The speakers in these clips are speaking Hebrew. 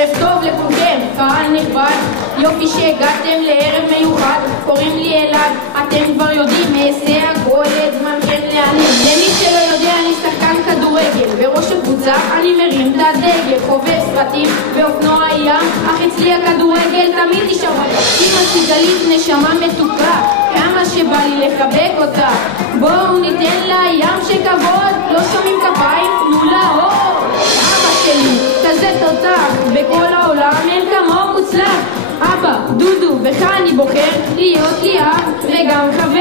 ערב טוב לכולכם, קהל נכבד, יופי שהגעתם לערב מיוחד. קוראים לי אלעד, אתם כבר יודעים, אעשה הכל זמנכם להעלים. למי שלא יודע, אני שחקן כדורגל, בראש הקבוצה אני מרים את הדגל, חובב סרטים ואופנוע ים, אך אצלי הכדורגל תמיד נשאר. אמא סיגלית נשמה מתוקה, כמה שבא לי לחבק אותה. בואו ניתן לה ים שכבוד, לא שומעים כפיים, תנו לה אור. אבא שלי כזה תותח, בכל העולם אין כמוהו מוצלח. אבא, דודו, בך אני בוחר להיות לי אב וגם חבר.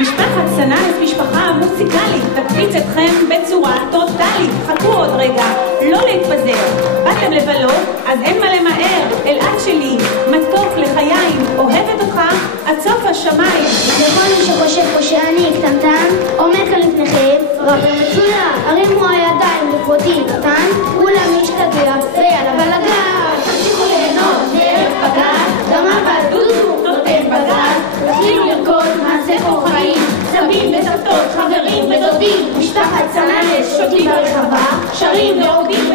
משפחת סנאס, משפחה מוזיקלית, תקפיץ אתכם בצורה טוטלית. חכו עוד רגע, לא להתפזר. באתם לבלות, אז אין מה למהר. אלעד שלי, מתוק לחיים, אוהבת אותך עד סוף השמיים. לכל מי שחושב פה שאני קטנטן, עומד כאן לפניכם רב ומצוין. הרימו הידיים לכבודי קטן, כולם משתגע ויאללה בלגן. תמשיכו ליהנות דרך פגז, גם אבא דודו נותן בגז. תתחילו לרקוד מעשה פה חיים, סבים וסבתות, חברים ודודים, משפחת סנאס שותים ברחבה, שרים ורוקדים